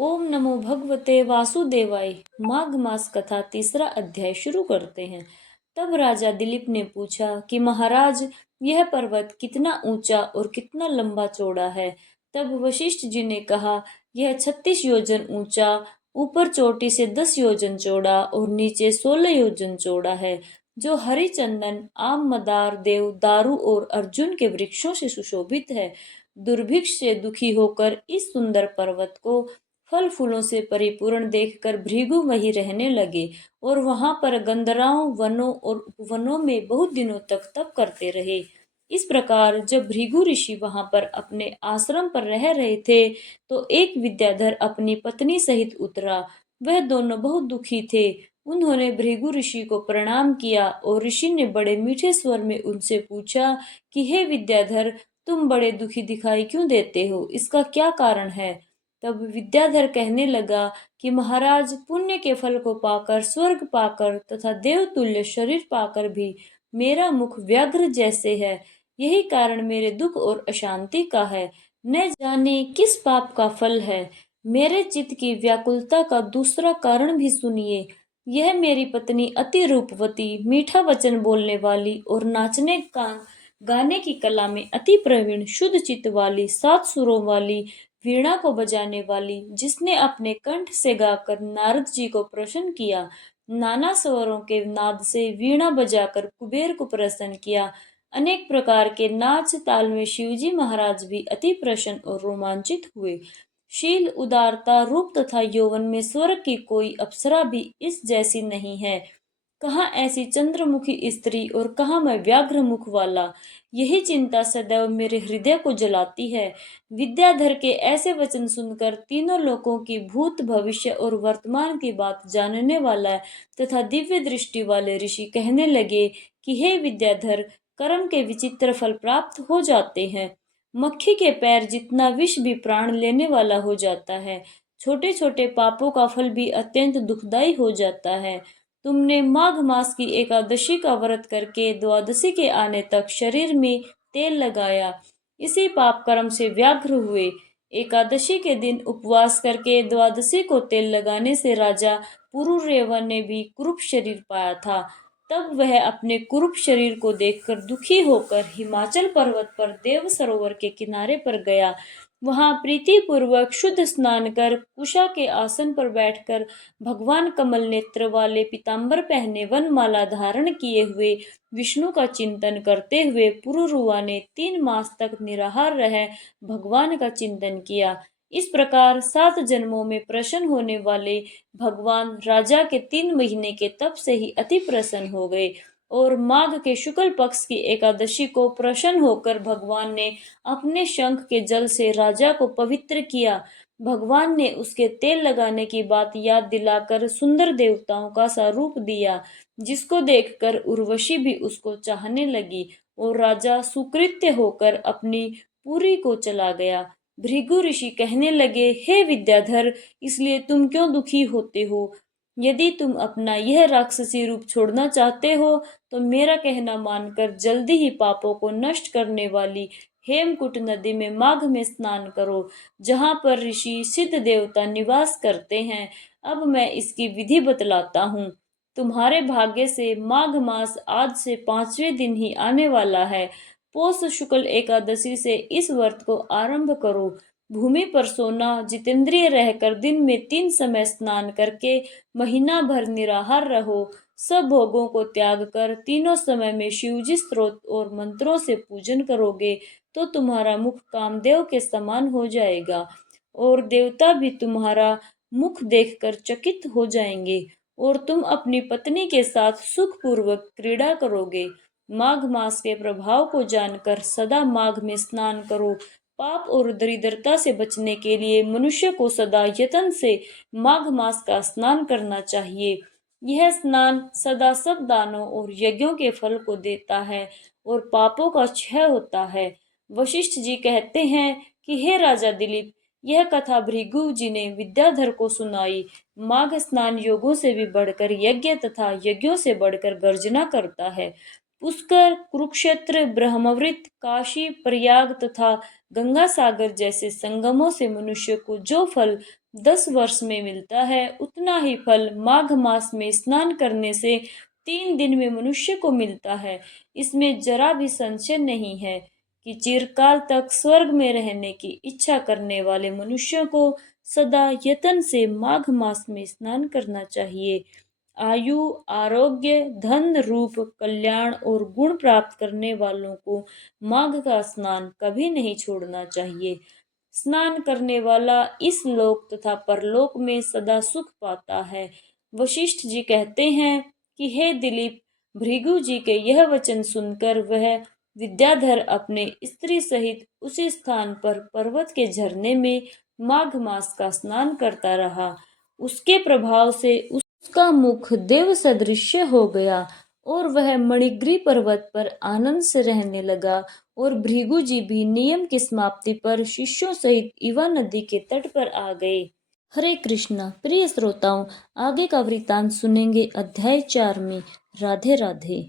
ओम नमो भगवते वासुदेवाय। माघ मास कथा तीसरा अध्याय शुरू करते हैं। तब राजा दिलीप ने पूछा कि महाराज, यह पर्वत कितना ऊंचा और कितना लंबा चौड़ा है। तब वशिष्ठ जी ने कहा, यह 36 योजन ऊंचा, ऊपर चोटी से 10 योजन चौड़ा और नीचे 16 योजन चौड़ा है, जो हरिचंदन, आम, मदार, देव दारू और अर्जुन के वृक्षों से सुशोभित है। दुर्भिक्ष से दुखी होकर इस सुंदर पर्वत को फल फूलों से परिपूर्ण देखकर भृगु वहीं रहने लगे और वहां पर गंधराओं, वनों और उपवनों में बहुत दिनों तक तप करते रहे। इस प्रकार जब भृगु ऋषि वहां पर अपने आश्रम पर रह रहे थे, तो एक विद्याधर अपनी पत्नी सहित उतरा। वह दोनों बहुत दुखी थे। उन्होंने भृगु ऋषि को प्रणाम किया और ऋषि ने बड़े मीठे स्वर में उनसे पूछा कि हे विद्याधर, तुम बड़े दुखी दिखाई क्यों देते हो? इसका क्या कारण है? तब विद्याधर कहने लगा कि महाराज, पुण्य के फल को पाकर, स्वर्ग पाकर तथा देवतुल्य शरीर पाकर भी मेरा मुख व्याघ्र जैसे है। यही कारण मेरे दुख और अशांति का है। न जाने किस पाप का फल है। मेरे चित्त की व्याकुलता का दूसरा कारण भी सुनिए। यह मेरी पत्नी अति रूपवती, मीठा वचन बोलने वाली और नाचने का गाने की कला में अति प्रवीण, शुद्ध चित्त वाली, 7 सुरों वाली, वीणा को बजाने वाली, जिसने अपने कंठ से गाकर नारद जी को प्रसन्न किया, नाना स्वरों के नाद से वीणा बजाकर कुबेर को प्रसन्न किया, अनेक प्रकार के नाच ताल में शिवजी महाराज भी अति प्रसन्न और रोमांचित हुए। शील, उदारता, रूप तथा यौवन में स्वर्ग की कोई अप्सरा भी इस जैसी नहीं है। कहाँ ऐसी चंद्रमुखी स्त्री और कहाँ मैं व्याघ्र मुख वाला। यही चिंता सदैव मेरे हृदय को जलाती है। विद्याधर के ऐसे वचन सुनकर तीनों लोकों की भूत, भविष्य और वर्तमान की बात जानने वाला तथा दिव्य दृष्टि वाले ऋषि कहने लगे कि हे विद्याधर, कर्म के विचित्र फल प्राप्त हो जाते हैं। मक्खी के पैर जितना विष भी प्राण लेने वाला हो जाता है। छोटे छोटे पापों का फल भी अत्यंत दुखदाई हो जाता है। तुमने माघ मास की एकादशी का व्रत करके द्वादशी के आने तक शरीर में तेल लगाया, इसी पाप कर्म से व्याघ्र हुए। एकादशी के दिन उपवास करके द्वादशी को तेल लगाने से राजा पुरुरेवा ने भी कुरूप शरीर पाया था। तब वह अपने कुरूप शरीर को देखकर दुखी होकर हिमाचल पर्वत पर देव सरोवर के किनारे पर गया। वहां प्रीति पूर्वक शुद्ध स्नान कर कुशा के आसन पर बैठकर भगवान कमल नेत्र वाले, पीतांबर पहने, वनमाला धारण किए हुए विष्णु का चिंतन करते हुए पुरुरुआ ने 3 मास तक निराहार रह भगवान का चिंतन किया। इस प्रकार 7 जन्मों में प्रसन्न होने वाले भगवान राजा के 3 महीने के तप से ही अति प्रसन्न हो गए और माघ के शुक्ल पक्ष की एकादशी को प्रसन्न होकर भगवान ने अपने शंख के जल से राजा को पवित्र किया। भगवान ने उसके तेल लगाने की बात याद दिलाकर सुंदर देवताओं का सा रूप दिया, जिसको देखकर उर्वशी भी उसको चाहने लगी और राजा सुकृत्य होकर अपनी पुरी को चला गया। भृगु ऋषि कहने लगे, हे विद्याधर, इसलिए तुम क्यों दुखी होते हो? यदि तुम अपना यह राक्षसी रूप छोड़ना चाहते हो, तो मेरा कहना मानकर जल्दी ही पापों को नष्ट करने वाली हेमकुट नदी में माघ में स्नान करो, जहाँ पर ऋषि सिद्ध देवता निवास करते हैं। अब मैं इसकी विधि बतलाता हूँ। तुम्हारे भाग्य से माघ मास आज से 5वें दिन ही आने वाला है। पौष शुक्ल एकादशी से इस व्रत को आरंभ करो। भूमि पर सोना, जितेंद्रिय रहकर दिन में 3 समय स्नान करके महीना भर निराहार रहो। सब भोगों को त्याग कर तीनों समय में शिवजी स्त्रोत और मंत्रों से पूजन करोगे, तो तुम्हारा मुख कामदेव के समान हो जाएगा और देवता भी तुम्हारा मुख देखकर चकित हो जाएंगे और तुम अपनी पत्नी के साथ सुखपूर्वक क्रीड़ा करोगे। माघ मास के प्रभाव को जानकर सदा माघ में स्नान करो। पाप और दरिद्रता से बचने के लिए मनुष्य को सदा यत्न से माघ मास का स्नान करना चाहिए। यह स्नान सदा सब दानों और यज्ञों के फल को देता है और पापों का क्षय होता है। वशिष्ठ जी कहते हैं कि हे राजा दिलीप, यह कथा भृगु जी ने विद्याधर को सुनाई। माघ स्नान योगों से भी बढ़कर यज्ञ तथा यज्ञों से बढ़कर गर्जना करता है। पुष्कर, कुरुक्षेत्र, ब्रह्मवृत, काशी, प्रयाग तथा गंगा सागर जैसे संगमों से मनुष्य को जो फल 10 वर्ष में मिलता है, उतना ही फल माघ मास में स्नान करने से 3 दिन में मनुष्य को मिलता है। इसमें जरा भी संशय नहीं है कि चिरकाल तक स्वर्ग में रहने की इच्छा करने वाले मनुष्यों को सदा यत्न से माघ मास में स्नान करना चाहिए। आयु, आरोग्य, धन रूप कल्याण और गुण प्राप्त करने वालों को माघ का स्नान कभी नहीं छोड़ना चाहिए। स्नान करने वाला इस लोक तथा परलोक में सदा सुख पाता है। वशिष्ठ जी कहते हैं कि हे दिलीप, भृगु जी के यह वचन सुनकर वह विद्याधर अपने स्त्री सहित उसी स्थान पर पर्वत के झरने में माघ मास का स्नान करता रहा। उसके प्रभाव से उसका मुख देव सदृश हो गया और वह मणिग्री पर्वत पर आनंद से रहने लगा। और भृगु जी भी नियम की समाप्ति पर शिष्यों सहित इवा नदी के तट पर आ गए। हरे कृष्णा। प्रिय श्रोताओं, आगे का वृतांत सुनेंगे अध्याय 4 में। राधे राधे।